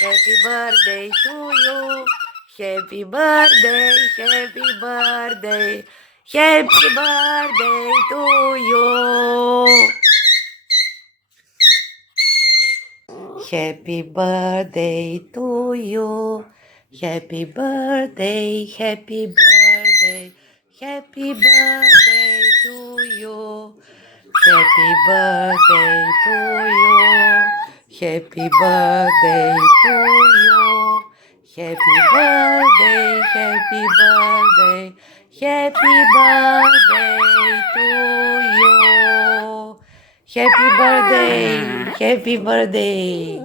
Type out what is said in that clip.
Happy birthday to you. Happy birthday, happy birthday, happy birthday to you. Happy birthday to you. Happy birthday, happy birthday, happy birthday to you. Happy birthday to you. Happy birthday to you. Happy birthday, happy birthday, happy birthday to you. Happy birthday, happy birthday.